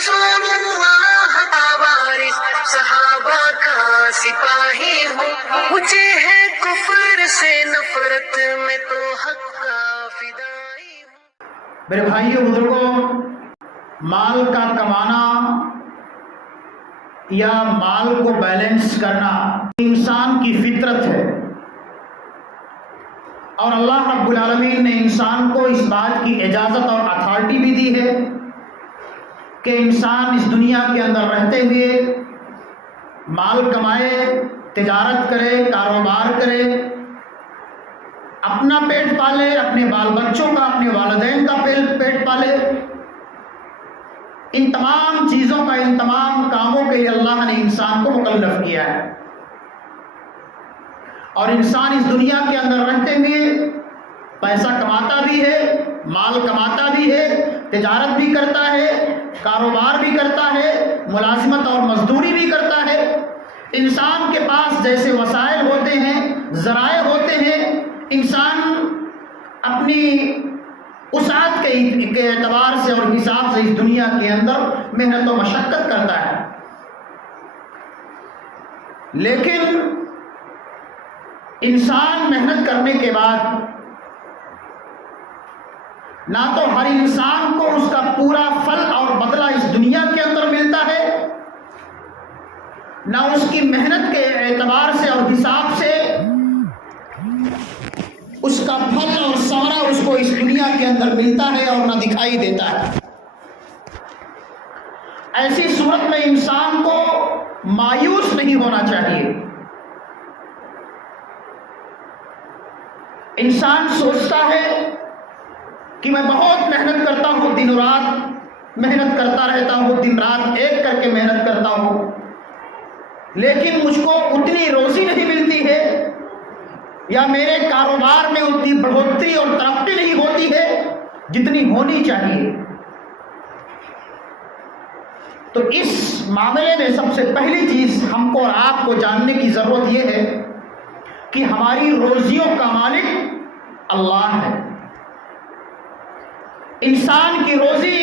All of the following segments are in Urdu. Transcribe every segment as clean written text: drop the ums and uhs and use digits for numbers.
رسول اللہ کا وارث صحابہ کا سپاہی ہوں، مجھے ہے کفر سے نفرت میں تو حق کا فدائی ہوں۔ میرے بھائیوں بزرگوں، مال کا کمانا یا مال کو بیلنس کرنا انسان کی فطرت ہے، اور اللہ رب العالمین نے انسان کو اس بات کی اجازت اور اتھارٹی بھی دی ہے کہ انسان اس دنیا کے اندر رہتے ہوئے مال کمائے، تجارت کرے، کاروبار کرے، اپنا پیٹ پالے، اپنے بال بچوں کا، اپنے والدین کا پیٹ پالے۔ ان تمام چیزوں کا، ان تمام کاموں کے لیے اللہ نے انسان کو مکلف کیا ہے، اور انسان اس دنیا کے اندر رہتے ہوئے پیسہ کماتا بھی ہے، مال کماتا بھی ہے، تجارت بھی کرتا ہے، کاروبار بھی کرتا ہے، ملازمت اور مزدوری بھی کرتا ہے۔ انسان کے پاس جیسے وسائل ہوتے ہیں، ذرائع ہوتے ہیں، انسان اپنی وسعت کے اعتبار سے اور حساب سے اس دنیا کے اندر محنت و مشقت کرتا ہے، لیکن انسان محنت کرنے کے بعد نہ تو ہر انسان کو اس کا پورا پھل اور بدلہ اس دنیا کے اندر ملتا ہے، نہ اس کی محنت کے اعتبار سے اور حساب سے اس کا پھل اور ثمرہ اس کو اس دنیا کے اندر ملتا ہے اور نہ دکھائی دیتا ہے۔ ایسی صورت میں انسان کو مایوس نہیں ہونا چاہیے۔ انسان سوچتا ہے کہ میں بہت محنت کرتا ہوں، دن رات محنت کرتا رہتا ہوں، دن رات ایک کر کے محنت کرتا ہوں، لیکن مجھ کو اتنی روزی نہیں ملتی ہے، یا میرے کاروبار میں اتنی بڑھوتری اور ترقی نہیں ہوتی ہے جتنی ہونی چاہیے۔ تو اس معاملے میں سب سے پہلی چیز ہم کو اور آپ کو جاننے کی ضرورت یہ ہے کہ ہماری روزیوں کا مالک اللہ ہے۔ انسان کی روزی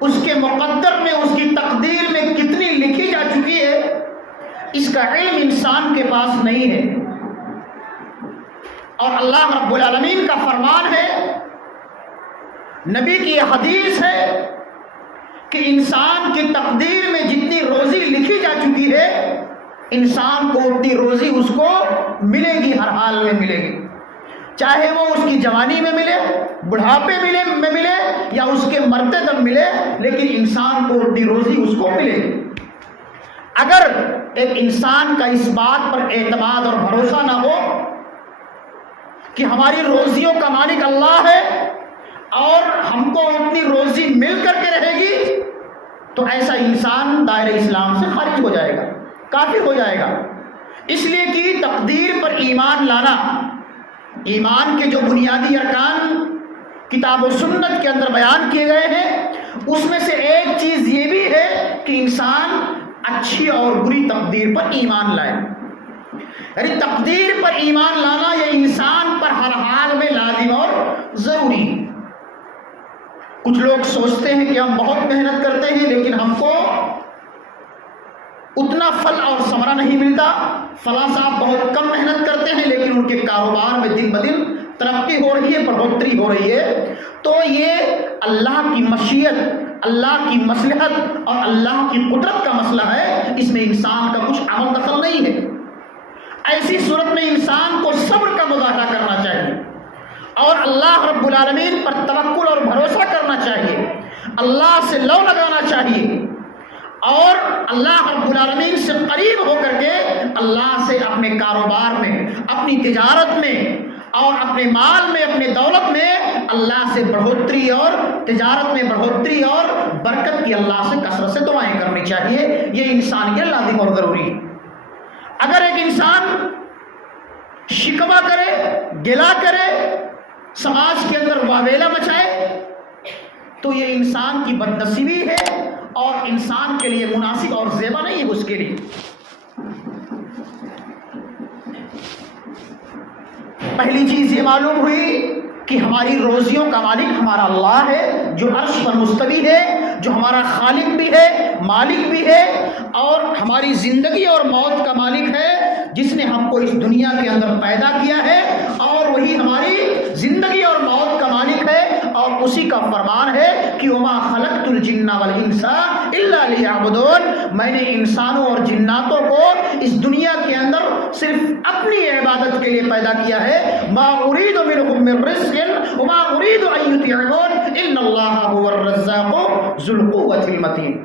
اس کے مقدر میں، اس کی تقدیر میں کتنی لکھی جا چکی ہے، اس کا علم انسان کے پاس نہیں ہے، اور اللہ رب العالمین کا فرمان ہے، نبی کی یہ حدیث ہے کہ انسان کی تقدیر میں جتنی روزی لکھی جا چکی ہے، انسان کو اتنی روزی اس کو ملے گی، ہر حال میں ملے گی، چاہے وہ اس کی جوانی میں ملے، بڑھاپے میں ملے، یا اس کے مرتے دم ملے، لیکن انسان کو اتنی روزی اس کو ملے گی۔ اگر ایک انسان کا اس بات پر اعتماد اور بھروسہ نہ ہو کہ ہماری روزیوں کا مالک اللہ ہے اور ہم کو اتنی روزی مل کر کے رہے گی، تو ایسا انسان دائرہ اسلام سے خارج ہو جائے گا، کافر ہو جائے گا۔ اس لیے کہ تقدیر پر ایمان لانا، ایمان کے جو بنیادی ارکان کتاب و سنت کے اندر بیان کیے گئے ہیں، اس میں سے ایک چیز یہ بھی ہے کہ انسان اچھی اور بری تقدیر پر ایمان لائے۔ یعنی تقدیر پر ایمان لانا یہ انسان پر ہر حال میں لازم اور ضروری ہے۔ کچھ لوگ سوچتے ہیں کہ ہم بہت محنت کرتے ہیں لیکن ہم کو اتنا پھل اور ثمرہ نہیں ملتا، فلاں صاحب بہت کم محنت کرتے ہیں لیکن ان کے کاروبار میں دن بدن ترقی ہو رہی ہے، بڑھوتری ہو رہی ہے۔ تو یہ اللہ کی مشیت، اللہ کی مصلحت اور اللہ کی قدرت کا مسئلہ ہے، اس میں انسان کا کچھ عمل دخل نہیں ہے۔ ایسی صورت میں انسان کو صبر کا مظاہرہ کرنا چاہیے اور اللہ رب العالمین پر توکل اور بھروسہ کرنا چاہیے، اللہ سے لو لگانا چاہیے، اور اللہ رب العالمین سے قریب ہو کر کے اللہ سے اپنے کاروبار میں، اپنی تجارت میں اور اپنے مال میں، اپنے دولت میں اللہ سے بڑھوتری اور تجارت میں بڑھوتری اور برکت کی اللہ سے کثرت سے دعائیں کرنی چاہیے۔ یہ انسان کے لازم اور ضروری ہے۔ اگر ایک انسان شکوہ کرے، گلہ کرے، سماج کے اندر واویلا مچائے، تو یہ انسان کی بدنصیبی ہے اور انسان کے لیے مناسب اور زیبا نہیں ہے اس کے لیے۔ پہلی چیز یہ معلوم ہوئی کہ ہماری روزیوں کا مالک ہمارا اللہ ہے جو عرش پر مستوی ہے، جو ہمارا خالق بھی ہے، مالک بھی ہے، اور ہماری زندگی اور موت کا مالک ہے، جس نے ہم کو اس دنیا کے اندر پیدا کیا ہے، اور وہی ہماری زندگی اور موت کا مالک ہے، اور اسی کا فرمان ہے کہ وما خلقت الجن والانس الا لیعبدون، میں نے انسانوں اور جناتوں کو اس دنیا کے اندر صرف اپنی عبادت کے لیے پیدا کیا ہے، ما اريد منهم من رزق وما اريد ان يطعمون ان الله هو الرزاق ذو القوة المتين۔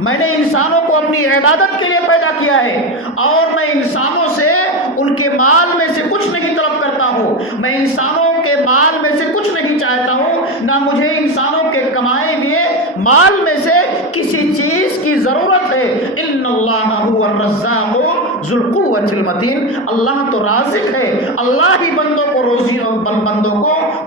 میں نے انسانوں کو اپنی عبادت کے لیے پیدا کیا ہے، اور میں انسانوں سے ان کے مال میں سے کچھ نہیں طلب کرتا ہوں، میں انسانوں کے مال میں سے کچھ نہیں چاہتا ہوں، نہ مجھے انسانوں کے کمائے ہوئے مال میں سے کسی چیز کی ضرورت ہے۔ ان اللہ هو الرزاق ذو القوة المتین، اللہ تو رازق ہے، اللہ ہی بندوں کو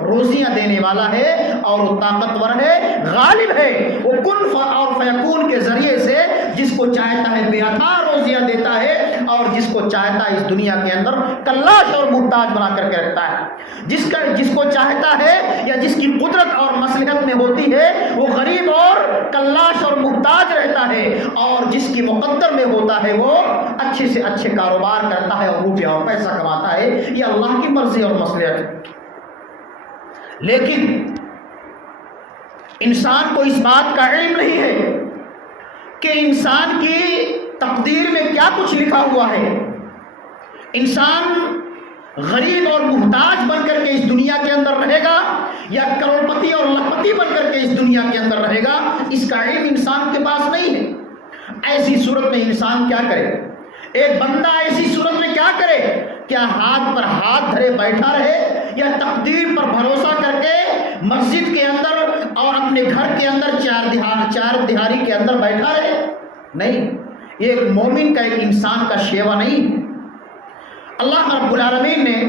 روزیاں دینے والا ہے، اور وہ طاقتور ہے، غالب ہے، وہ کن اور فیکون کے ذریعے سے جس کو چاہتا ہے بے عطا روزیاں دیتا ہے، اور جس کو چاہتا ہے اس دنیا کے اندر کلاش اور محتاج بنا کر کے رکھتا ہے، جس کو چاہتا ہے یا جس کی قدرت اور مصلحت میں ہوتی ہے وہ غریب اور کلاش اور محتاج رہتا ہے، اور جس کی مقدر میں ہوتا ہے وہ اچھے سے اچھے کاروبار کرتا ہے اور روپیہ اور پیسہ کماتا ہے۔ یہ اللہ کی مرضی اور مصلحت ہے۔ لیکن انسان کو اس بات کا علم نہیں ہے کہ انسان کی تقدیر میں کیا کچھ لکھا ہوا ہے۔ انسان غریب اور محتاج بن کر کے اس دنیا کے اندر رہے گا، یا کروڑپتی اور لکھپتی بن کر کے اس دنیا کے اندر رہے گا، اس کا علم انسان کے پاس نہیں ہے۔ ایسی صورت میں انسان کیا کرے؟ ایک بندہ ایسی صورت میں کیا کرے؟ کیا ہاتھ پر ہاتھ دھرے بیٹھا رہے، یا تقدیر پر بھروسہ کر کے مسجد کے اندر اور اپنے گھر کے اندر چار دیہاری کے اندر بیٹھا رہے؟ نہیں، یہ ایک مومن کا، ایک انسان کا شیوا نہیں ہے۔ اللہ رب العالمین نے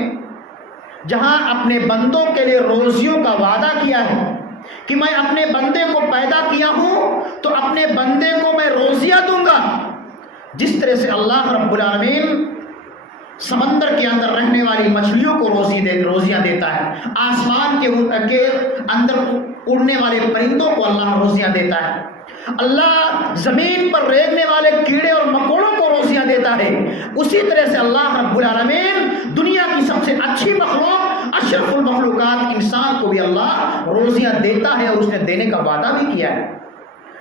جہاں اپنے بندوں کے لیے روزیوں کا وعدہ کیا ہے کہ میں اپنے بندے کو پیدا کیا ہوں تو اپنے بندے کو میں روزیاں دوں گا، جس طرح سے اللہ رب العالمین سمندر کے اندر رہنے والی مچھلیوں کو روزیاں دیتا ہے، آسمان کے اندر اڑنے والے پرندوں کو اللہ روزیاں دیتا ہے، اللہ زمین پر رینگنے والے کیڑے اور مکوڑوں کو روزیاں دیتا ہے، اسی طرح سے اللہ رب العالمین دنیا کی سب سے اچھی مخلوق اشرف المخلوقات انسان کو بھی اللہ روزیاں دیتا ہے، اور اس نے دینے کا وعدہ بھی کیا ہے۔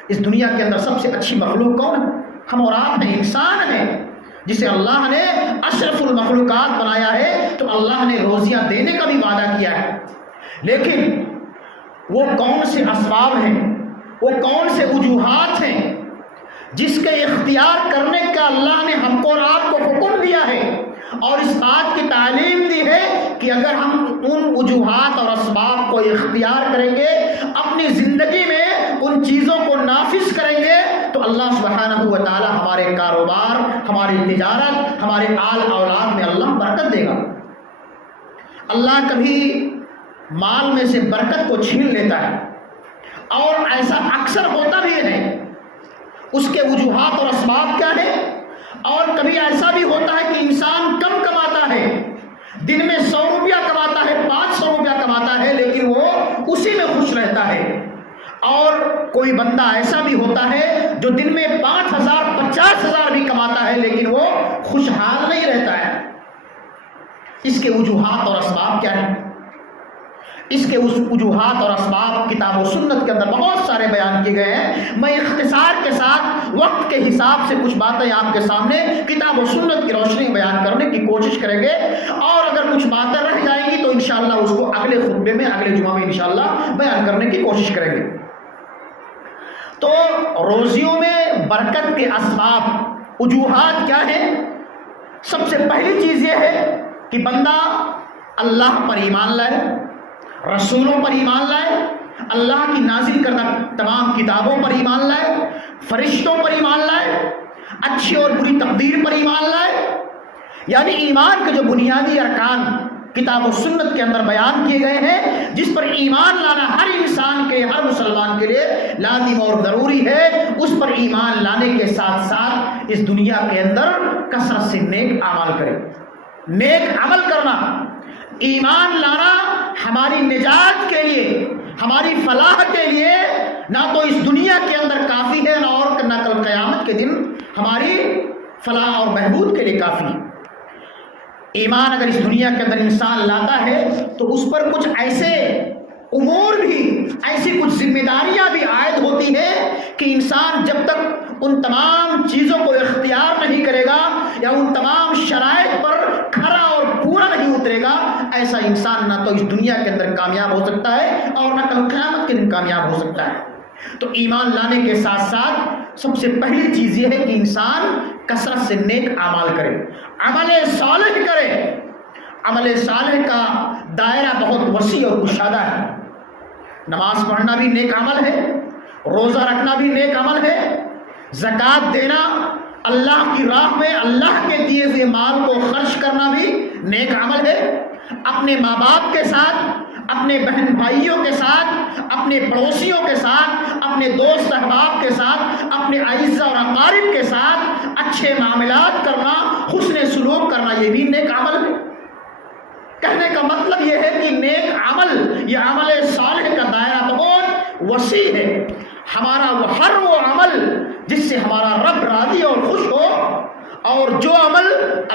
اس دنیا کے اندر سب سے اچھی مخلوق کون ہے؟ ہم اور آپ ہیں، انسان ہیں، جسے اللہ نے اشرف المخلوقات بنایا ہے، تو اللہ نے روزیاں دینے کا بھی وعدہ کیا ہے۔ لیکن وہ کون سے اسباب ہیں، وہ کون سے وجوہات ہیں جس کے اختیار کرنے کا اللہ نے ہم کو اور آپ کو حکم دیا ہے، اور اس بات کی تعلیم دی ہے کہ اگر ہم ان وجوہات اور اسباب کو اختیار کریں گے، اپنی زندگی میں ان چیزوں کو نافذ کریں گے، تو اللہ سبحانہ و تعالی ہمارے کاروبار، ہماری تجارت، ہمارے آل اولاد میں اللہ برکت دے گا۔ اللہ کبھی مال میں سے برکت کو چھین لیتا ہے، اور ایسا اکثر ہوتا بھی ہے۔ اس کے وجوہات اور اسباب کیا ہیں؟ اور کبھی ایسا بھی ہوتا ہے کہ انسان کم کماتا ہے، دن میں 100 روپیہ کماتا ہے، 500 روپیہ کماتا ہے، لیکن وہ اسی میں خوش رہتا ہے۔ اور کوئی بندہ ایسا بھی ہوتا ہے جو دن میں 5,000 50,000 بھی کماتا ہے، لیکن وہ خوشحال نہیں رہتا ہے۔ اس کے وجوہات اور اسباب کیا ہیں؟ اس کے وجوہات اور اسباب کتاب و سنت کے اندر بہت سارے بیان کیے گئے ہیں۔ میں اختصار کے ساتھ وقت کے حساب سے کچھ باتیں آپ کے سامنے کتاب و سنت کی روشنی بیان کرنے کی کوشش کریں گے، اور اگر کچھ باتیں رہ جائیں گی تو انشاءاللہ اس کو اگلے خطبے میں، اگلے جمعہ میں انشاءاللہ بیان کرنے کی کوشش کریں گے۔ تو روزیوں میں برکت کے اسباب، وجوہات کیا ہیں؟ سب سے پہلی چیز یہ ہے کہ بندہ اللہ پر ایمان لائے، رسولوں پر ایمان لائے، اللہ کی نازل کردہ تمام کتابوں پر ایمان لائے، فرشتوں پر ایمان لائے، اچھی اور بری تقدیر پر ایمان لائے، یعنی ایمان کے جو بنیادی ارکان کتاب و سنت کے اندر بیان کیے گئے ہیں، جس پر ایمان لانا ہر انسان کے، ہر مسلمان کے لیے لازم اور ضروری ہے، اس پر ایمان لانے کے ساتھ ساتھ اس دنیا کے اندر کثرت سے نیک اعمال کرے۔ نیک عمل کرنا، ایمان لانا ہماری نجات کے لیے، ہماری فلاح کے لیے نہ تو اس دنیا کے اندر کافی ہے نہ کل قیامت کے دن ہماری فلاح اور بہبود کے لیے کافی ہے۔ ایمان اگر اس دنیا کے اندر انسان لاتا ہے تو اس پر کچھ ایسے امور بھی، ایسی کچھ ذمہ داریاں بھی عائد ہوتی ہے کہ انسان جب تک ان تمام چیزوں کو اختیار نہیں کرے گا یا ان تمام شرائط پر کھرا اور پورا نہیں اترے گا، ایسا انسان نہ تو اس دنیا کے اندر کامیاب ہو سکتا ہے اور نہ کل قیامت کے دن کامیاب ہو سکتا ہے۔ تو ایمان لانے کے ساتھ ساتھ سب سے پہلی چیز یہ ہے کہ انسان کثرت سے نیک اعمال کرے، عمل صالح کرے۔ عمل صالح کا دائرہ بہت وسیع اور کشادہ ہے۔ نماز پڑھنا بھی نیک عمل ہے، روزہ رکھنا بھی نیک عمل ہے، زکوٰۃ دینا، اللہ کی راہ میں اللہ کے دیے ہوئے مال کو خرچ کرنا بھی نیک عمل ہے۔ اپنے ماں باپ کے ساتھ، اپنے بہن بھائیوں کے ساتھ، اپنے پڑوسیوں کے ساتھ، اپنے دوست احباب کے ساتھ، اپنے اعزاء اور اقارب کے ساتھ اچھے معاملات کرنا، حسن سلوک کرنا، یہ بھی نیک عمل ہے۔ کہنے کا مطلب یہ ہے کہ نیک عمل، یہ عمل صالح کا دائرہ بہت وسیع ہے۔ ہمارا ہر وہ عمل جس سے ہمارا رب راضی اور خوش ہو، اور جو عمل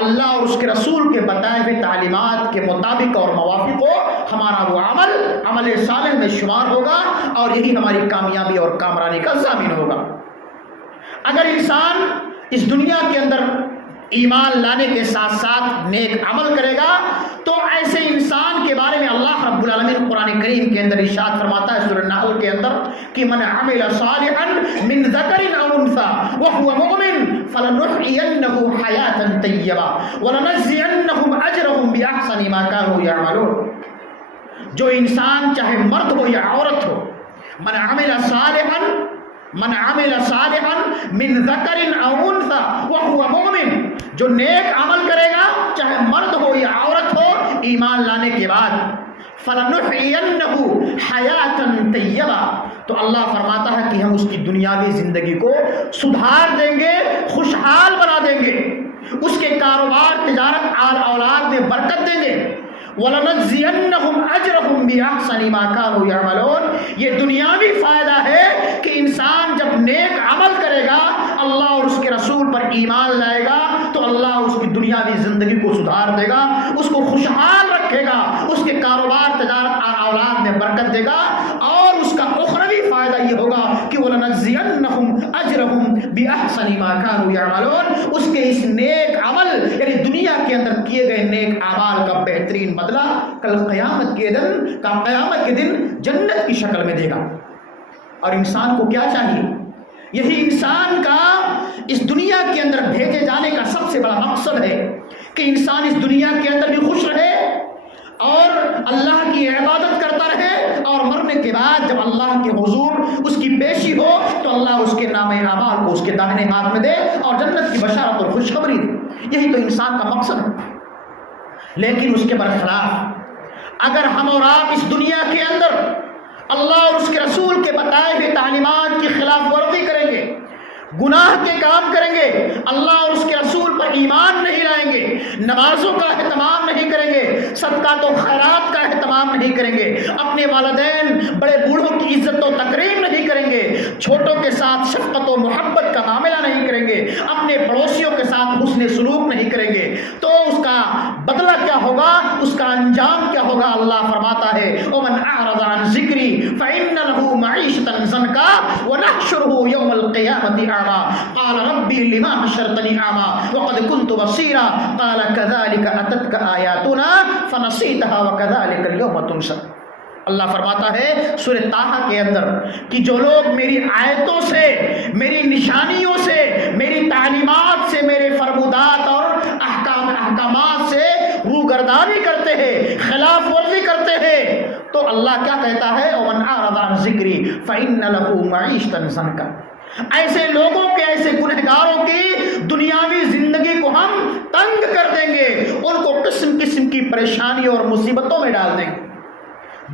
اللہ اور اس کے رسول کے بتائے ہوئے تعلیمات کے مطابق اور موافق ہو، ہمارا وہ عمل صالح میں شمار ہوگا، اور یہی ہماری کامیابی اور کامرانی کا ضامن ہوگا۔ اگر انسان اس دنیا کے اندر ایمان لانے کے ساتھ ساتھ نیک عمل کرے گا تو ایسے انسان کے بارے میں اللہ رب العالمین قرآن کریم کے اندر ارشاد فرماتا ہے سورہ نحل کے اندر کہ من عمل صالحا من ذکر او انثى وهو مؤمن فلنحيينه حیاتا طیبہ ولنجزینهم اجرهم باحسن ما كانوا يعملون۔ جو انسان چاہے مرد ہو یا عورت ہو، من عمل صالحا من ذکر او انثى وهو مؤمن، جو نیک عمل کرے گا چاہے مرد ہو یا عورت ہو ایمان لانے کے بعد، فَلَنُحْيِيَنَّهُ حَيَاةً طَيِّبَةً، تو اللہ فرماتا ہے کہ ہم اس کی دنیاوی زندگی کو سدھار دیں گے، خوشحال بنا دیں گے، اس کے کاروبار، تجارت، آل اولاد میں برکت دیں گے۔ وَلَنَجْزِيَنَّهُمْ أَجْرَهُمْ بِأَحْسَنِ مَا كَانُوا يَعْمَلُونَ، یہ دنیاوی فائدہ ہے کہ انسان جب نیک عمل کرے گا، اللہ اور اس کے رسول پر ایمان لائے گا تو اللہ اس کی دنیاوی زندگی کو سدھار دے گا، اس کو خوشحال رکھے گا، اس کے کاروبار، تجارت اور اولاد میں برکت دے گا، اور اس کا اخروی فائدہ یہ ہوگا کہ وَلَنَجْزِيَنَّهُمْ أَجْرَهُمْ بِأَحْسَنِ مَا كَانُوا يَعْمَلُونَ، اس کے اس نیک عمل یعنی دنیا کے اندر کیے گئے نیک اعمال کا بہترین بدلہ کل قیامت کے دن جنت کی شکل میں دے گا۔ اور انسان کو کیا چاہیے؟ یہی انسان کا اس دنیا کے اندر بھیجے جانے کا سب سے بڑا مقصد ہے کہ انسان اس دنیا کے اندر بھی خوش رہے اور اللہ کی عبادت کرتا رہے، اور مرنے کے بعد جب اللہ کے حضور اس کی پیشی ہو تو اللہ اس کے نام اعمال کو اس کے داہنے ہاتھ میں دے اور جنت کی بشارت اور خوشخبری دے۔ یہی تو انسان کا مقصد ہے۔ لیکن اس کے برخلاف اگر ہم اور آپ اس دنیا کے اندر اللہ اور اس کے رسول کے بتائے ہوئے تعلیمات کی خلاف ورزی کریں گے، گناہ کے کام کریں گے، اللہ اور اس کے رسول پر ایمان نہیں لائیں گے، نمازوں کا اہتمام نہیں کریں گے، صدقات و خیرات کا اہتمام نہیں کریں گے، اپنے والدین بڑے بوڑھوں کی عزت و تکریم نہیں کریں گے، چھوٹوں کے ساتھ شفقت و محبت کا معاملہ نہیں کریں گے، اپنے پڑوسیوں کے ساتھ حسن سلوک نہیں کریں گے، تو اس کا بدلہ کیا ہوگا، اس کا انجام کیا ہوگا؟ اللہ فرماتا ہے وَمَنْ أَعْرَضَ عَنْ ذِكْرِي فَإِنَّ لَهُ مَعِيشَةً ضَنْكًا وَنَحْشُرُهُ يَوْمَ الْقِيَامَةِ قال ربي لما حشرتني أعمى وقد كنت بصيرا قال كذلك أتتك آياتنا فنسيتها وكذلك اليوم تنسى۔ اللہ فرماتا ہے سورہ طٰہٰ کے اندر کہ جو لوگ میری آیتوں سے، میری نشانیوں سے، میری تعلیمات سے، میرے فرمودات اور احکامات سے روگردانی کرتے ہیں، خلاف ورزی کرتے ہیں، تو اللہ کیا کہتا ہے وَمَنْ أَعْرَضَ عَنْ ذِكْرِي فَإِنَّ لَهُ مَعِيشَةً ضَنْكًا۔ ایسے لوگوں کے، ایسے گنہگاروں کی دنیاوی زندگی کو ہم تنگ کر دیں گے، ان کو قسم قسم کی پریشانیوں اور مصیبتوں میں ڈال دیں گے۔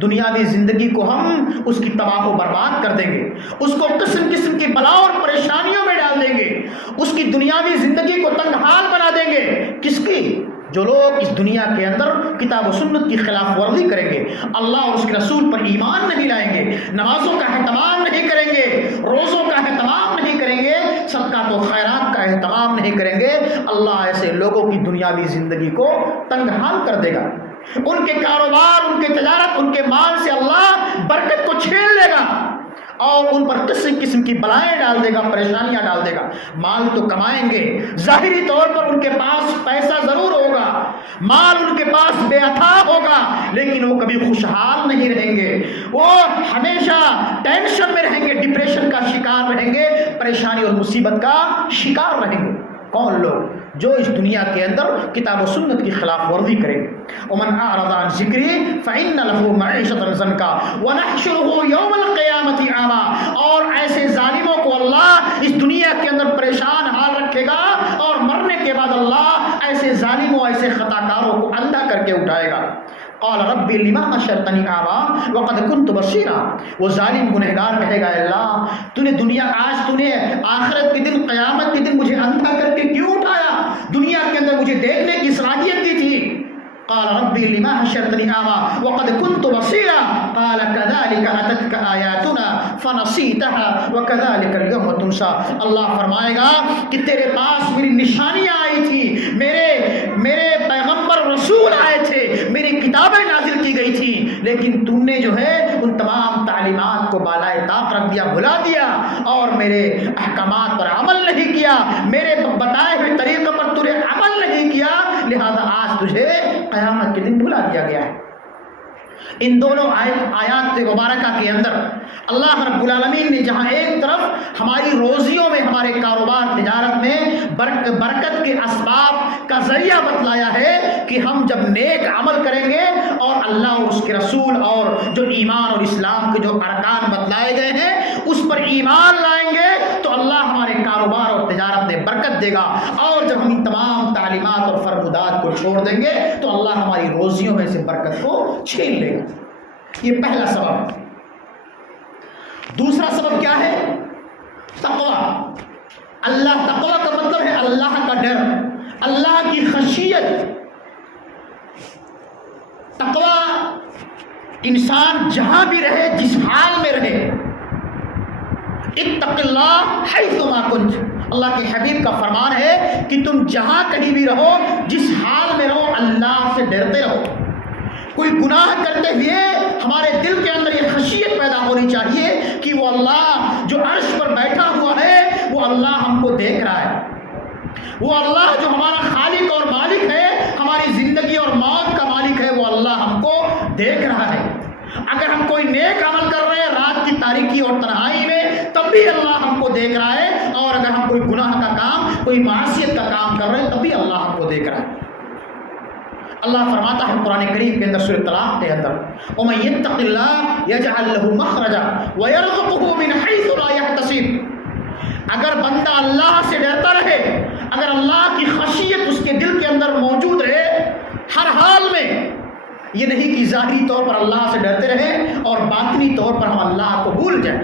دنیاوی زندگی کو ہم اس کی تباہ و برباد کر دیں گے، اس کو قسم قسم کی بلا اور پریشانیوں میں ڈال دیں گے، اس کی دنیاوی زندگی کو تنگ حال بنا دیں گے۔ کس کی؟ جو لوگ اس دنیا کے اندر کتاب و سنت کی خلاف ورزی کریں گے، اللہ اور اس کے رسول پر ایمان نہیں لائیں گے، نمازوں کا اہتمام نہیں کریں گے، روزوں کا اہتمام نہیں کریں گے، صدقات و خیرات کا اہتمام نہیں کریں گے، اللہ ایسے لوگوں کی دنیاوی زندگی کو تنگ حال کر دے گا۔ ان کے کاروبار، ان کے تجارت، ان کے مال سے اللہ برکت کو چھین لے گا اور ان پر قسم قسم کی بلائیں ڈال دے گا، پریشانیاں ڈال دے گا۔ مال تو کمائیں گے، ظاہری طور پر ان کے پاس پیسہ ضرور ہوگا، مال ان کے پاس بے عطا ہوگا، لیکن وہ کبھی خوشحال نہیں رہیں گے، وہ ہمیشہ ٹینشن میں رہیں گے، ڈپریشن کا شکار رہیں گے، پریشانی اور مصیبت کا شکار رہیں گے۔ کون لوگ؟ جو اس دنیا کے اندر کتاب و سنت کی خلاف ورزی کریں گے۔ ومن اعرض عن ذکری فإن له معیشة ضنکا ونحشره یوم القیامة اعمی، اور ایسے ظالموں کو اللہ اس دنیا کے اندر پریشان حال رکھے گا اور مرنے کے بعد اللہ ایسے ظالموں، ایسے خطا کاروں کو اندھا کر کے اٹھائے گا۔ قال رب لما حشرتنی اعمی وقد كنت بصیرا، وہ ظالم گنہگار کہے گا اللہ تو نے آج آخرت کے دن، قیامت کے دن مجھے اندھا کر کے کیوں اٹھایا؟ دنیا کے اندر مجھے دیکھنے کی صلاحیت دی تھی۔ قال ربي لما حشرتني أعمى وقد كنت بصيرا قال كذلك أتتك آياتنا فنسيتها وكذلك اليوم تنسى۔ اللہ فرمائے گا کہ تیرے پاس میری نشانیاں آئی تھی، میرے پیغمبر رسول آئے تھے، میری کتابیں نازل کی گئی تھی، لیکن تم نے جو ہے ان تمام تعلیمات کو بالائے طاق رکھ دیا، بھلا دیا اور میرے احکامات پر عمل نہیں کیا، میرے بتائے ہوئے طریقے پر تجھے عمل نہیں کیا، لہذا آج تجھے قیامت کے دن بھلا دیا گیا ہے۔ ان دونوں آیات مبارکہ کے اندر اللہ رب العالمین نے جہاں ایک طرف ہماری روزیوں میں، ہمارے کاروبار تجارت میں برکت کے اسباب کا ذریعہ بتلایا ہے کہ ہم جب نیک عمل کریں گے اور اللہ اور اس کے رسول اور جو ایمان اور اسلام کے جو ارکان بتلائے گئے ہیں اس پر ایمان لائیں گے تو اللہ ہمارے کاروبار اور تجارت میں برکت دے گا، اور جب ہم ان تمام تعلیمات اور فرمودات کو چھوڑ دیں گے تو اللہ ہماری روزیوں میں سے برکت کو چھین لے گا۔ یہ پہلا سبب۔ دوسرا سبب کیا ہے؟ تقوی۔ اللہ، تقوی کا مطلب ہے اللہ کا ڈر، اللہ کی خشیت۔ تقوی انسان جہاں بھی رہے، جس حال میں رہے، اتق اللہ حیث ما کنت، اللہ کے حبیب کا فرمان ہے کہ تم جہاں کہیں بھی رہو، جس حال میں رہو، اللہ سے ڈرتے رہو۔ کوئی گناہ کرتے ہوئے ہمارے دل کے اندر یہ خشیت پیدا ہونی چاہیے کہ وہ اللہ جو عرش پر بیٹھا ہوا ہے، وہ اللہ ہم کو دیکھ رہا ہے، وہ اللہ جو ہمارا خالق اور مالک ہے، ہماری زندگی اور موت کا مالک ہے، وہ اللہ ہم کو دیکھ رہا ہے۔ اگر ہم کوئی نیک عمل کر رہے ہیں رات کی تاریکی اور تنہائی میں، تب بھی اللہ ہم کو دیکھ رہا ہے، اور اگر ہم کوئی گناہ کا کام، کوئی معصیت کا کام کر رہے ہیں، تب بھی اللہ ہم کو دیکھ رہا ہے۔ اللہ فرماتا ہے قرآن کریم کے اندر سورۃ طلاق کے اندر، وَمَن يَتَّقِ اللَّهَ يَجْعَل لَّهُ مَخْرَجًا وَيَرْزُقْهُ مِنْ حَيْثُ لَا يَحْتَسِبُ۔ اگر بندہ اللہ سے ڈرتا رہے، اگر اللہ کی خشیت اس کے دل کے اندر موجود رہے ہر حال میں، یہ نہیں کہ ظاہری طور پر اللہ سے ڈرتے رہیں اور باطنی طور پر ہم اللہ کو بھول جائیں،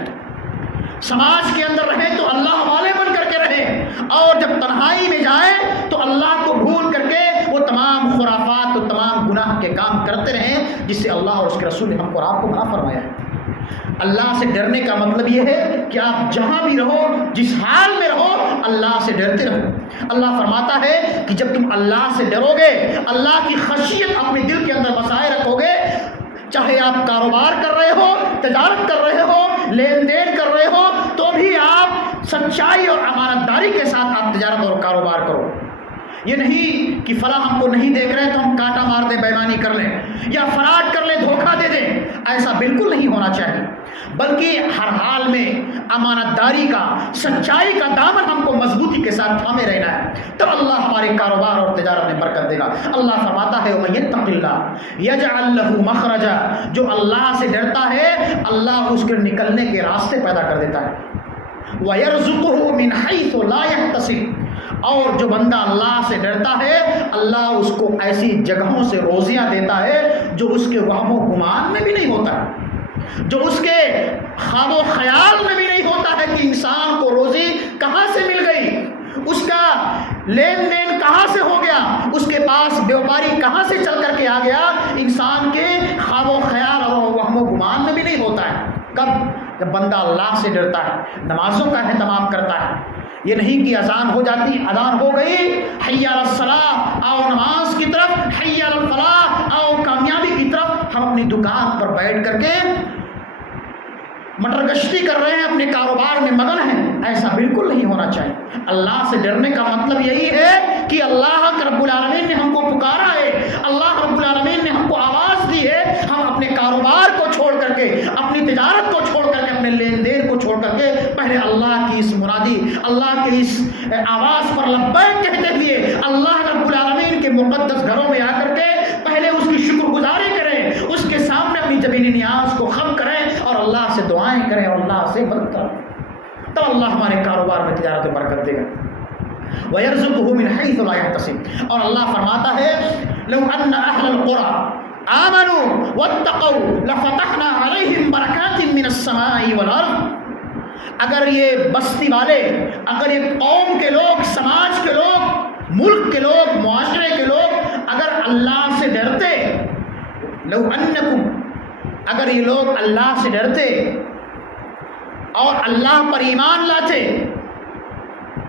سماج کے اندر رہیں تو اللہ والے بن کر کے رہیں، اور جب تنہائی میں جائیں تو اللہ کو بھول کر کے وہ تمام خرافات اور تمام گناہ کے کام کرتے رہیں جس سے اللہ اور اس کے رسول نے ہم کو اور آپ کو منع فرمایا ہے۔ اللہ سے ڈرنے کا مطلب یہ ہے کہ آپ جہاں بھی رہو، جس حال میں رہو، اللہ سے ڈرتے رہو۔ اللہ فرماتا ہے کہ جب تم اللہ سے ڈرو گے، اللہ کی خشیت اپنے دل کے اندر بسائے رکھو گے، چاہے آپ کاروبار کر رہے ہو، تجارت کر رہے ہو، لین دین کر رہے ہو، تو بھی آپ سچائی اور امانت داری کے ساتھ آپ تجارت اور کاروبار کرو۔ یہ نہیں کہ فلاں ہم کو نہیں دیکھ رہے تو ہم کانٹا مار دیں، بےایمانی کر لیں، یا فراڈ کر لیں، دھوکہ دے دیں، ایسا بالکل نہیں ہونا چاہیے، بلکہ ہر حال میں امانت داری کا، سچائی کا دامن ہم کو مضبوطی کے ساتھ تھامے رہنا ہے، تب اللہ ہمارے کاروبار اور تجارت میں برکت دے گا۔ اللہ فرماتا ہے وَمَن يَتَّقِ اللَّهَ يَجْعَل لَّهُ مَخْرَجًا، جو اللہ سے ڈرتا ہے اللہ اس کے نکلنے کے راستے پیدا کر دیتا ہے، وَيَرْزُقُهُ مِنْ حَيْثُ لَا يَحْتَسِبُ، اور جو بندہ اللہ سے ڈرتا ہے اللہ اس کو ایسی جگہوں سے روزیاں دیتا ہے جو اس کے وہم و گمان میں بھی نہیں ہوتا، جو اس کے خواب و خیال میں بھی نہیں ہوتا ہے کہ انسان کو روزی کہاں سے مل گئی، اس کا لین دین کہاں سے ہو گیا، اس کے پاس بیوپاری کہاں سے چل کر کے آ گیا، انسان کے خواب و خیال اور وہم و گمان میں بھی نہیں ہوتا ہے۔ کب؟ جب بندہ اللہ سے ڈرتا ہے، نمازوں کا اہتمام کرتا ہے۔ یہ نہیں کہ اذان ہو جاتی، اذان ہو گئی، حی علی الصلاۃ، آؤ نماز کی طرف، حی علی الفلاح، آؤ کامیابی کی طرف، ہم اپنی دکان پر بیٹھ کر کے مٹر گشتی کر رہے ہیں، اپنے کاروبار میں مگن ہیں۔ ایسا بالکل نہیں ہونا چاہیے۔ اللہ سے ڈرنے کا مطلب یہی ہے کہ اللہ رب العالمین نے ہم کو پکارا ہے، اللہ رب العالمین نے ہم کو آواز دی ہے، ہم اپنے کاروبار کو چھوڑ کر کے، اپنی تجارت کو چھوڑ کر کے، اپنے لین دین کو چھوڑ کر کے پہلے اللہ کی اس مرادی، اللہ کی اس آواز پر لبیک کہتے ہوئے اللہ رب العالمین کے مقدس گھروں میں آ کر کے پہلے اس کی شکر گزاری کریں، اس کے سامنے اپنی زمینی نیاز کو خم کریں اور اللہ سے دعائیں کریں اور اللہ سے مدد کریں، تو اللہ ہمارے کاروبار میں تجارت میں برکت دے گا۔ وَيَرْزُقْهُ مِنْ حَيْثُ لَا يَحْتَسِبُ، اور اللہ فرماتا ہے لَوْ أَنَّ أَهْلَ الْقُرَىٰ آمَنُوا وَاتَّقَوْا لَفَتَحْنَا عَلَيْهِمْ بَرَكَاتٍ مِّنَ السَّمَاءِ وَالْأَرْضِ، اگر یہ بستی والے، اگر یہ قوم کے لوگ، سماج کے لوگ، ملک کے لوگ، معاشرے کے لوگ اگر اللہ سے ڈرتے، لَوْ أَنَّكُمْ، اگر یہ لوگ اللہ سے ڈرتے اور اللہ پر ایمان لاتے،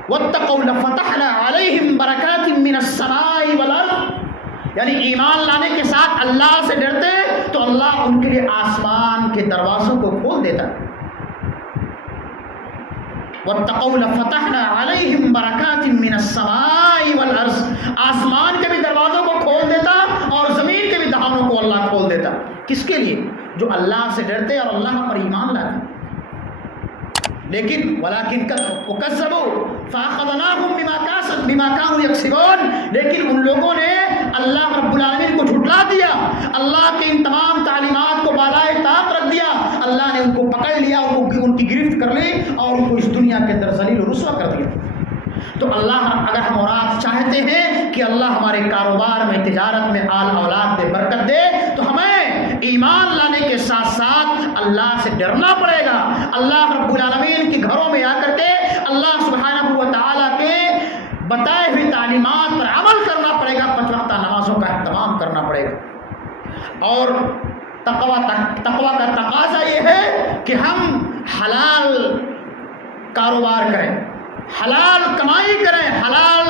وَاتَّقَوْا لَفَتَحْنَا عَلَيْهِمْ بَرَكَاتٍ مِّنَ السَّمَاءِ وَالْأَرْضِ، یعنی ایمان لانے کے ساتھ اللہ سے ڈرتے تو اللہ ان کے لیے آسمان کے دروازوں کو کھول دیتا۔ وَاتَّقَوْا لَفَتَحْنَا عَلَيْهِمْ بَرَكَاتٍ مِّنَ السَّمَاءِ وَالْأَرْضِ، آسمان کے بھی دروازوں کو کھول دیتا اور زمین کے بھی دہانوں کو اللہ کھول دیتا۔ کس کے لیے؟ جو اللہ سے ڈرتے اور اللہ پر ایمان لاتے۔ لیکن وَلَٰكِن كَذَّبُوا فَأَخَذْنَاهُم بِمَا كَانُوا يَكْسِبُونَ، لیکن ان لوگوں نے اللہ رب العالمین کو جھٹلا دیا، اللہ کے ان تمام تعلیمات کو بالائے طاق رکھ دیا، اللہ نے ان کو پکڑ لیا، ان کی گرفت کر لی اور ان کو اس دنیا کے اندر ذلیل و رسوا کر دیا۔ تو اللہ اگر ہم اور آپ چاہتے ہیں کہ اللہ ہمارے کاروبار میں، تجارت میں، آل اولاد میں برکت دے، تو ہمیں ایمان لانے کے ساتھ ساتھ اللہ سے ڈرنا پڑے گا، اللہ رب العالمین کے گھروں میں آ کر کے اللہ سبحانہ و تعالیٰ کے بتائے ہوئی تعلیمات پر عمل کرنا پڑے گا، 5 وقتہ نمازوں کا اہتمام کرنا پڑے گا۔ اور تقویٰ کا تقاضا یہ ہے کہ ہم حلال کاروبار کریں، حلال کمائی کریں، حلال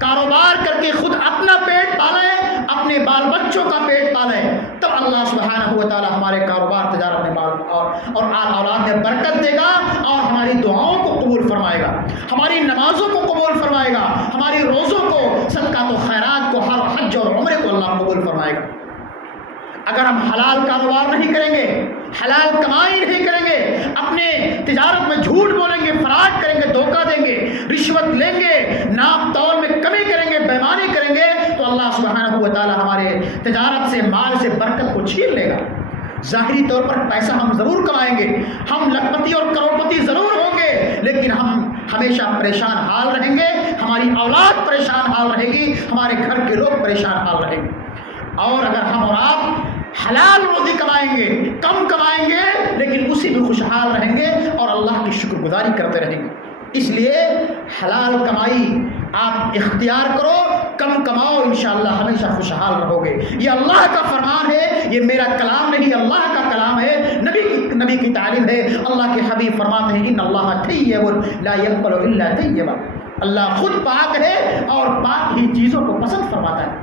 کاروبار کر کے خود اپنا پیٹ پالیں، اپنے بال بچوں کا پیٹ پالیں، تب اللہ سبحانہ و تعالیٰ ہمارے کاروبار، تجارت میں اور آل اولاد میں برکت دے گا اور ہماری دعاؤں کو قبول فرمائے گا، ہماری نمازوں کو قبول فرمائے گا، ہماری روزوں کو، صدقات و خیرات کو، ہر حج اور عمرے کو اللہ قبول فرمائے گا۔ اگر ہم حلال کاروبار نہیں کریں گے، حلال کمائی نہیں کریں گے، اپنے تجارت میں جھوٹ بولیں گے، فراڈ کریں گے، دھوکہ دیں گے، رشوت لیں گے، ناپ تول میں کمی کریں گے، بےمانی کریں گے، تو اللہ سبحانہ و تعالیٰ ہمارے تجارت سے، مال سے برکت کو چھین لے گا۔ ظاہری طور پر پیسہ ہم ضرور کمائیں گے، ہم لکھپتی اور کروڑپتی ضرور ہوں گے، لیکن ہم ہمیشہ پریشان حال رہیں گے، ہماری اولاد پریشان حال رہے گی، ہمارے گھر کے لوگ پریشان حال رہیں گے۔ اور اگر ہم اور آپ حلال روزی کمائیں گے، کم کمائیں گے، لیکن اسی میں خوشحال رہیں گے اور اللہ کی شکر گزاری کرتے رہیں گے۔ اس لیے حلال کمائی آپ اختیار کرو، کم کماؤ، انشاءاللہ ہمیشہ خوشحال رہو گے۔ یہ اللہ کا فرمان ہے، یہ میرا کلام نہیں، اللہ کا کلام ہے، نبی کی تعلیم ہے۔ اللہ کے حبیب فرماتے ہیں ان اللہ طیب لا یقبل الا طیبا، اللہ خود پاک ہے اور پاک ہی چیزوں کو پسند فرماتا ہے۔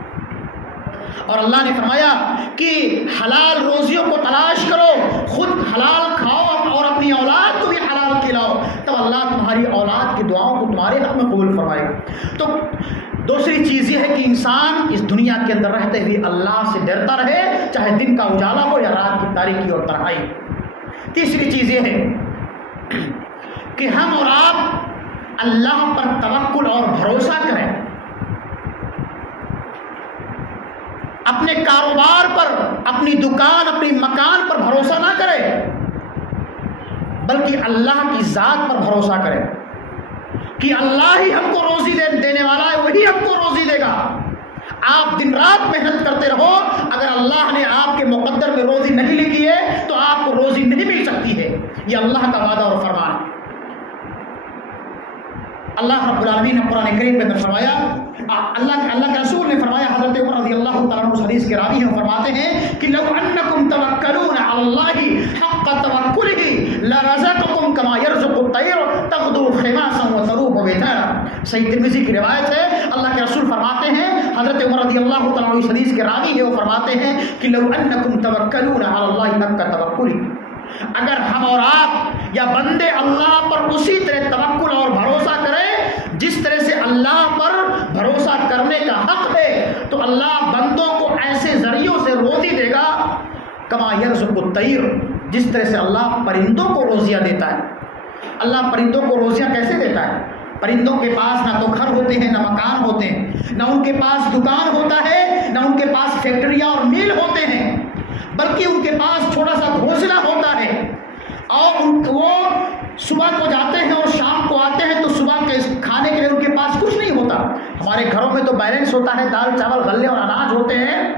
اور اللہ نے فرمایا کہ حلال روزیوں کو تلاش کرو، خود حلال کھاؤ اور اپنی اولاد کو بھی حلال کھلاؤ، تب اللہ تمہاری اولاد کی دعاؤں کو تمہارے حق میں قبول فرمائے گا۔ تو دوسری چیز یہ ہے کہ انسان اس دنیا کے اندر رہتے ہوئے اللہ سے ڈرتا رہے، چاہے دن کا اجالا ہو یا رات کی تاریکی اور تنہائی۔ تیسری چیز یہ ہے کہ ہم اور آپ اللہ پر توکل اور بھروسہ کریں، اپنے کاروبار پر، اپنی دکان، اپنی مکان پر بھروسہ نہ کرے، بلکہ اللہ کی ذات پر بھروسہ کرے کہ اللہ ہی ہم کو روزی دینے والا ہے، وہی ہم کو روزی دے گا۔ آپ دن رات محنت کرتے رہو، اگر اللہ نے آپ کے مقدر میں روزی نہیں لکھی ہے تو آپ کو روزی نہیں مل سکتی ہے، یہ اللہ کا وعدہ اور فرمان ہے۔ اللہ رب العالمین نے قرآن کریم میں فرمایا اللہ کے رسول نے فرمایا، حضرت عمر رضی اللہ تعالیٰ عنہ اس حدیث کے راوی ہیں، فرماتے ہیں کہ لو انکم توکلون علی اللہ حق توکلہ لرزقکم کما یرزق الطیر تغدو خماسا وتروح بطانا۔ صحیح ترمذی کی روایت ہے، اللہ کے رسول فرماتے ہیں، حضرت عمر رضی اللہ تعالیٰ عنہ اس حدیث کے راوی ہیں، وہ فرماتے ہیں کہ لو انکم توکلون علی اللہ حق توکلہ، اگر ہم اور آپ یا بندے اللہ پر اسی طرح توکل اور بھروسہ کریں جس طرح سے اللہ پر بھروسہ کرنے کا حق ہے، تو اللہ بندوں کو ایسے ذریعوں سے روزی دے گا کما یرزق الطیر، جس طرح سے اللہ پرندوں کو روزیاں دیتا ہے۔ اللہ پرندوں کو روزیاں کیسے دیتا ہے؟ پرندوں کے پاس نہ تو گھر ہوتے ہیں، نہ مکان ہوتے ہیں، نہ ان کے پاس دکان ہوتا ہے، نہ ان کے پاس فیکٹریاں اور میل ہوتے ہیں، بلکہ ان کے پاس چھوٹا سا گھونسلہ ہوتا ہے، اور وہ صبح کو جاتے ہیں اور شام کو آتے ہیں، تو صبح کے کھانے کے لیے ان کے پاس کچھ نہیں ہوتا۔ ہمارے گھروں میں تو بیلنس ہوتا ہے، دال چاول غلے اور اناج ہوتے ہیں،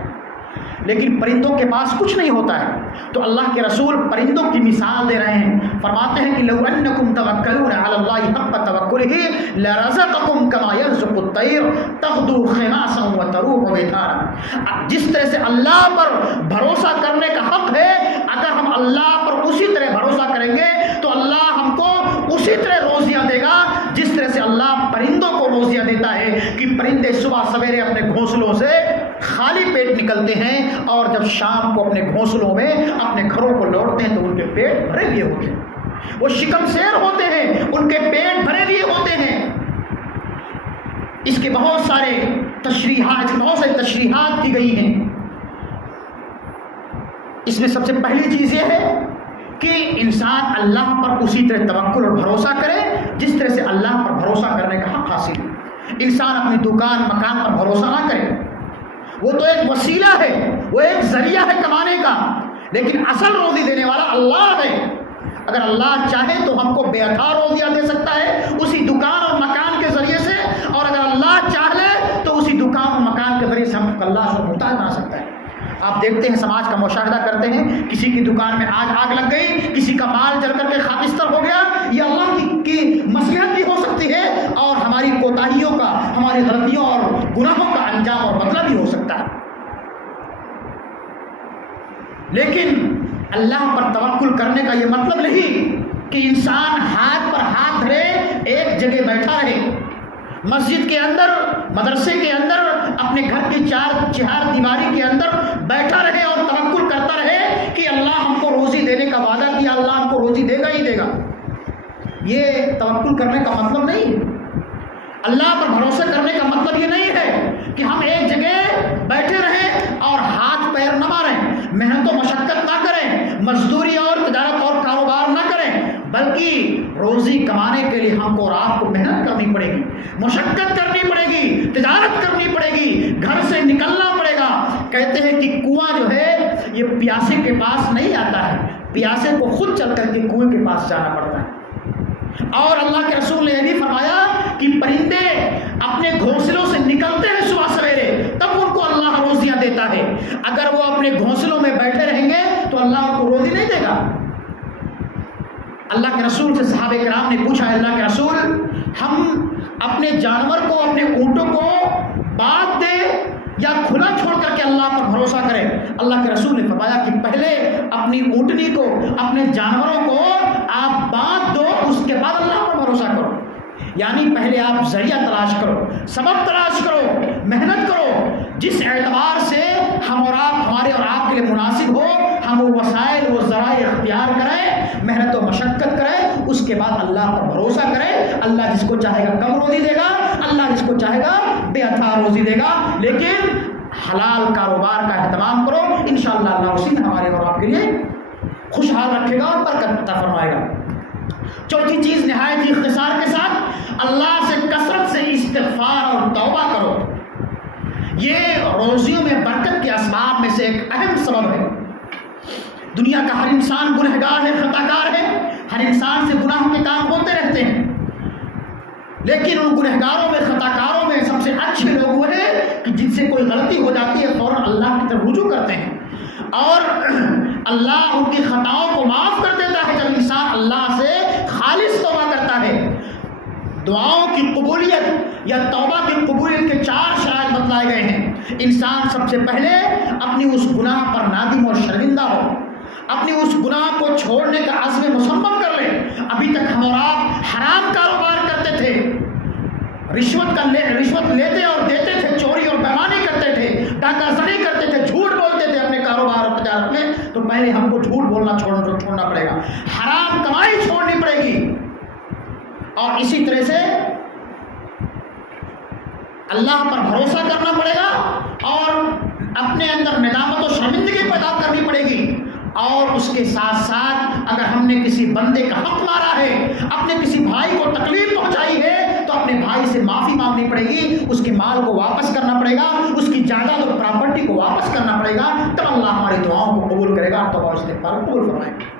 لیکن پرندوں کے پاس کچھ نہیں ہوتا ہے۔ تو اللہ کے رسول پرندوں کی مثال دے رہے ہیں، فرماتے ہیں کہ لو انکم توکلون علی اللہ حق توکلہ لرزقکم کما یرزق الطیر تغدو خماسا وتروح بطانا۔ جس طرح سے اللہ پر بھروسہ کرنے کا حق ہے، اگر ہم اللہ پر اسی طرح بھروسہ کریں گے تو اللہ ہم کو اسی طرح روزیاں دے گا جس طرح سے اللہ پرندوں کو روزیاں دیتا ہے، کہ پرندے صبح سویرے اپنے گھونسلوں سے خالی پیٹ نکلتے ہیں، اور جب شام کو اپنے گھونسلوں میں اپنے گھروں کو لوٹتے ہیں تو ان کے پیٹ بھرے ہوئے ہوتے ہیں، وہ شکم سیر ہوتے ہیں، ان کے پیٹ بھرے ہوئے ہوتے ہیں۔ اس کے بہت سارے تشریحات دی گئی ہیں۔ اس میں سب سے پہلی چیز یہ ہے کہ انسان اللہ پر اسی طرح توکل اور بھروسہ کرے جس طرح سے اللہ پر بھروسہ کرنے کا حق حاصل ہے۔ انسان اپنی دکان مکان پر بھروسہ نہ کرے، وہ تو ایک وسیلہ ہے، وہ ایک ذریعہ ہے کمانے کا، لیکن اصل روزی دینے والا اللہ ہے۔ اگر اللہ چاہے تو ہم کو بے عطا روزیاں دے سکتا ہے اسی دکان اور مکان کے ذریعے سے، اور اگر اللہ چاہے تو اسی دکان اور مکان کے ذریعے سے ہم اللہ سے محتاج بنا سکتا ہے۔ آپ دیکھتے ہیں، سماج کا مشاہدہ کرتے ہیں، کسی کی دکان میں آگ لگ گئی، کسی کا مال جل کر کے خاکستر ہو گیا، یہ اللہ کی مصلحت بھی ہو سکتی ہے، اور ہماری کوتاہیوں کا، ہماری غلطیوں اور گناہوں کا انجام اور بدلہ بھی ہو سکتا ہے۔ لیکن اللہ پر توکل کرنے کا یہ مطلب نہیں کہ انسان ہاتھ پر ہاتھ دھرے ایک جگہ بیٹھا رہے، مسجد کے اندر، مدرسے کے اندر، اپنے گھر کی چار دیواری کے اندر بیٹھا رہے اور توکل کرتا رہے کہ اللہ ہم کو روزی دینے کا وعدہ کیا، اللہ ہم کو روزی دے گا ہی دے گا۔ یہ توکل کرنے کا مطلب نہیں۔ اللہ پر بھروسہ کرنے کا مطلب یہ نہیں ہے کہ ہم ایک جگہ بیٹھے رہیں اور ہاتھ پیر نہ ماریں، محنت و مشقت نہ کریں، مزدوری اور تجارت اور کاروبار نہ کریں، بلکہ روزی کمانے کے لیے ہم کو اور آپ کو محنت کرنی پڑے گی، مشقت کرنی پڑے گی، تجارت کرنی پڑے گی، گھر سے نکلنا پڑے گا۔ کہتے ہیں کہ کنواں جو ہے یہ پیاسے کے پاس نہیں آتا ہے، پیاسے کو خود چل کر کے کنویں کے پاس جانا پڑتا ہے۔ اور اللہ کے رسول نے یہ بھی فرمایا کہ پرندے اپنے گھونسلوں سے نکلتے ہیں صبح سویرے، تب ان کو اللہ روزیاں دیتا ہے۔ اگر وہ اپنے گھونسلوں میں بیٹھے رہیں گے تو اللہ ان کو روزی نہیں دے گا۔ اللہ کے رسول سے صحابہ کرام نے پوچھا، اللہ کے رسول، ہم اپنے جانور کو، اپنے اونٹوں کو باندھ دیں یا کھلا چھوڑ کر کے اللہ پر بھروسہ کریں؟ اللہ کے رسول نے فرمایا کہ پہلے اپنی اونٹنی کو، اپنے جانوروں کو آپ باندھ دو، اس کے بعد اللہ پر بھروسہ کرو۔ یعنی پہلے آپ ذریعہ تلاش کرو، سبب تلاش کرو، محنت کرو، جس اعتبار سے ہم اور آپ، ہمارے اور آپ کے لیے مناسب ہو، ہم وہ وسائل، وہ ذرائع اختیار کریں، محنت و مشقت کریں، اس کے بعد اللہ پر بھروسہ کریں۔ اللہ جس کو چاہے گا کم روزی دے گا، اللہ جس کو چاہے گا بے عطا روزی دے گا، لیکن حلال کاروبار کا اہتمام کرو، انشاءاللہ اللہ اسی میں ہمارے اور آپ کے لیے خوشحال رکھے گا اور برکت عطا فرمائے گا۔ چوتھی چیز نہایت ہی اختصار کے ساتھ، اللہ سے کثرت سے استغفار اور توبہ کرو۔ یہ روزیوں میں برکت کے اسباب میں سے ایک اہم سبب ہے۔ دنیا کا ہر انسان گنہگار ہے، خطا کار ہے، ہر انسان سے گناہوں کے کام ہوتے رہتے ہیں، لیکن ان گنہگاروں میں، خطا کاروں میں سب سے اچھے لوگ وہ ہیں کہ جن سے کوئی غلطی ہو جاتی ہے فوراً اللہ کی طرف رجوع کرتے ہیں، اور اللہ ان کی خطاؤں کو معاف کر دیتا ہے جب انسان اللہ سے خالص توبہ کرتا ہے۔ دعاؤں کی قبولیت یا توبہ کی قبولیت کے 4 شرائط بتلائے گئے ہیں۔ انسان سب سے پہلے اپنی اس گناہ پر نادم اور شرمندہ ہو، اپنی اس گناہ کو چھوڑنے کا عزم مصمم کر لے۔ ابھی تک ہم اور آپ حرام کاروبار کرتے تھے، رشوت لیتے اور دیتے تھے، چوری اور پیمانی کرتے تھے، ڈاکہ زنی کرتے تھے، جھوٹ بولتے تھے اپنے کاروبار اور تجارت میں، تو پہلے ہم کو جھوٹ بولنا چھوڑنا پڑے گا، حرام کمائی چھوڑنی پڑے گی، اور اسی طرح سے اللہ پر بھروسہ کرنا پڑے گا اور اپنے اندر ندامت و شرمندگی پیدا کرنی پڑے گی۔ اور اس کے ساتھ ساتھ اگر ہم نے کسی بندے کا حق مارا ہے، اپنے کسی بھائی کو تکلیف پہنچائی ہے، تو اپنے بھائی سے معافی مانگنی پڑے گی، اس کے مال کو واپس کرنا پڑے گا، اس کی جائیداد اور پراپرٹی کو واپس کرنا پڑے گا، تب اللہ ہماری دعاؤں کو قبول کرے گا، توبہ اور استغفار قبول فرمائے گا۔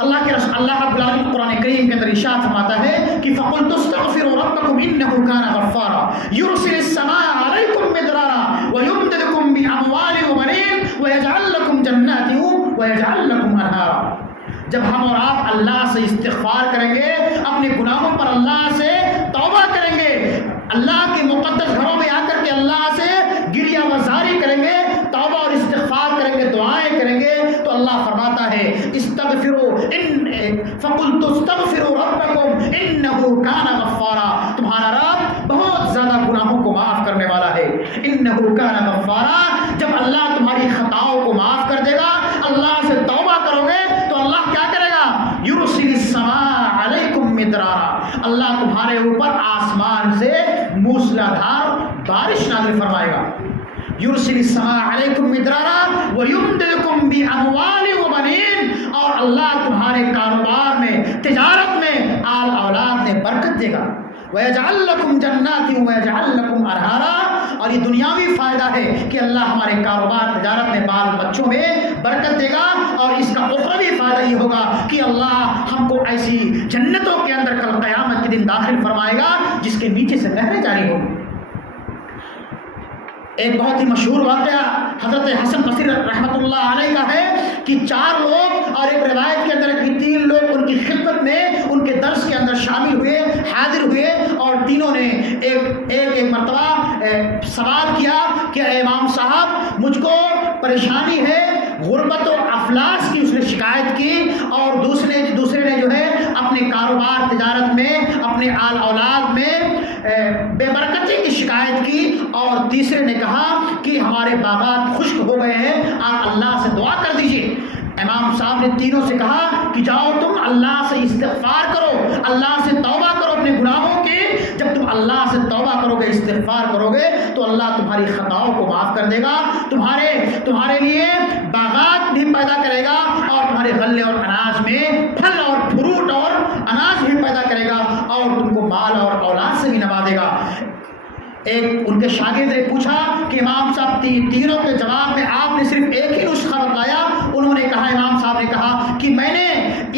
اللہ رب العالمین قرآن کریم کے اندر ارشاد فرماتا ہے کہ فَقُلْتُ اسْتَغْفِرُوا رَبَّكُمْ إِنَّهُ كَانَ غَفَّارًا يُرْسِلِ السَّمَاءَ عَلَيْكُمْ مِدْرَارًا وَيُمْدِدْكُمْ بِأَمْوَالٍ وَبَنِينَ وَيَجْعَلْ لَكُمْ جَنَّاتٍ وَيَجْعَلْ لَكُمْ أَنْهَارًا۔ جب ہم اور آپ اللہ سے استغفار کریں گے، اپنے گناہوں پر اللہ سے توبہ کریں گے، اللہ کے مقدس گھروں میں آ کر کے اللہ سے گریہ وزاری کریں گے، توبہ اور استغفار کریں گے، دعائیں کریں گے، تو اللہ فرماتا ہے فَقُلْتُ اسْتَغْفِرُوا رَبَّكُمْ إِنَّهُ كَانَ غَفَّارًا، تمہارا رب بہت زیادہ گناہوں کو معاف کرنے والا ہے۔ إِنَّهُ كَانَ غَفَّارًا، جب اللہ تمہاری خطاؤں کو معاف کر دے گا، اللہ سے توبہ کرو گے، تو اللہ کیا کرے گا؟ يُرْسِلِ السَّمَاءَ عَلَيْكُمْ مِدْرَارًا، اللہ تمہارے اوپر آسمان سے موسلادھار بارش نازل فرمائے گا۔ یرسل السماء علیکم مدرارا ویمددکم باموال وبنین، اور اللہ تمہارے کاروبار میں، تجارت میں، آل اولاد میں برکت دے گا۔ ویجعل لکم جنات ویجعل لکم انہارا، اور یہ دنیاوی فائدہ ہے کہ اللہ ہمارے کاروبار تجارت میں، بال بچوں میں برکت دے گا، اور اس کا اخروی فائدہ یہ ہوگا کہ اللہ ہم کو ایسی جنتوں کے اندر کل قیامت کے دن داخل فرمائے گا جس کے نیچے سے نہریں جاری ہوں۔ ایک بہت ہی مشہور واقعہ حضرت حسن بصری رحمۃ اللہ علیہ کا ہے کہ 4 لوگ، اور ایک روایت کے اندر کہ 3 لوگ ان کی خدمت میں، ان کے درس کے اندر شامل ہوئے، حاضر ہوئے، اور تینوں نے ایک مرتبہ سوال کیا کہ اے امام صاحب، مجھ کو پریشانی ہے، غربت و افلاس کی اس نے شکایت کی، اور دوسرے نے جو ہے اپنے کاروبار تجارت میں، اپنے آل اولاد میں بے برکتی کی شکایت کی، اور تیسرے نے کہا کہ ہمارے باغات خشک ہو گئے ہیں، آپ اللہ سے دعا کر دیجئے۔ امام صاحب نے تینوں سے کہا کہ جاؤ تم اللہ سے استغفار کرو، اللہ سے توبہ کرو اپنے گناہوں کی۔ جب تم اللہ سے توبہ کرو گے، استغفار کرو گے، تو اللہ تمہاری خطاؤں کو معاف کر دے گا، تمہارے لیے باغات بھی پیدا کرے گا، اور تمہارے غلے اور اناج میں پھل اور فروٹ اور اناج بھی پیدا کرے گا، اور تم کو مال اور اولاد سے بھی نوازے گا۔ ایک ان کے شاگرد نے پوچھا کہ امام صاحب تینوں کے جواب میں آپ نے صرف ایک ہی نسخہ بتایا۔ انہوں نے کہا، امام صاحب نے کہا کہ میں نے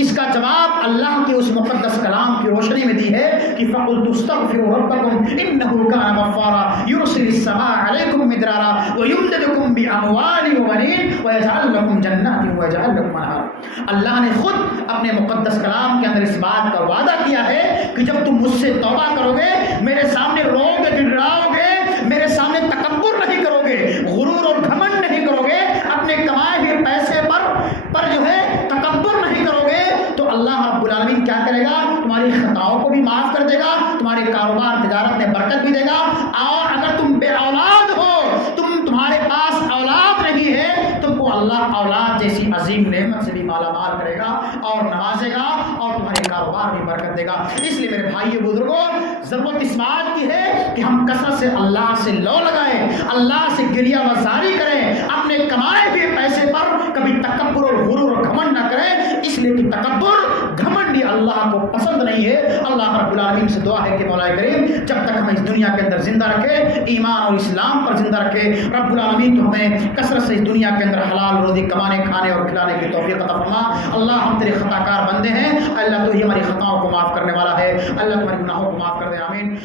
اس کا جواب اللہ کے اس مقدس کلام کی روشنی میں دی ہے کہ فَقُلْتُ اسْتَغْفِرُوا رَبَّكُمْ إِنَّهُ كَانَ غَفَّارًا يُرْسِلِ السَّمَاءَ عَلَيْكُمْ مِدْرَارًا وَيُمْدِدْكُمْ بِأَمْوَالٍ وَبَنِينَ وَيَجْعَلْ لَكُمْ جَنَّاتٍ وَيَجْعَلْ لَكُمْ أَنْهَارًا۔ اللہ نے خود اپنے مقدس کلام کے اندر اس بات کا وعدہ کیا ہے کہ جب تم مجھ سے توبہ کرو گے، میرے سامنے رو گے، گڑگڑاؤ گے، میرے سامنے تکبر نہیں کرو گے، غرور اور گھمنڈ نہیں کرو گے، اپنے کمائے ہوئے پیسے پر جو ہے تکبر نہیں کرو گے، تو اللہ رب العالمین کیا کرے گا؟ تمہاری خطاؤں کو بھی معاف کر دے گا، تمہارے کاروبار تجارت میں برکت بھی دے گا، اور اگر تم بے اولاد ہو، تمہارے پاس اولاد نہیں ہے، تم کو اللہ اولاد جیسی عظیم نعمت سے بھی مالا مال کرے گا اور نوازے گا، اور تمہارے کاروبار بھی برکت دے گا۔ اس لیے میرے بھائیو بزرگوں، ضرورت اس بات کی ہے کہ ہم کثرت سے اللہ سے لو لگائیں، اللہ سے گریہ وزاری کریں، اپنے کمائے ہوئے پیسے پر کبھی تکبر اور غرور اور گھمنڈ نہ کریں، اس لیے کہ تکبر گھمنڈ بھی اللہ کو پسند نہیں ہے۔ اللہ رب العالمین سے دعا ہے کہ مولا کریم جب تک ہمیں اس دنیا کے اندر زندہ رکھے، ایمان اور اسلام پر زندہ رکھے، رب العالمین تو ہمیں کثرت سے اس دنیا کے اندر حلال روزی کمانے، کھانے اور کھلانے کی توفیق عطا فرما۔ اللہ ہم تیرے خطا کار بندے ہیں، اللہ تو ہی ہماری خطاؤں کو معاف کرنے والا ہے، اللہ تمہارے گناہوں کو معاف کر دے، آمین۔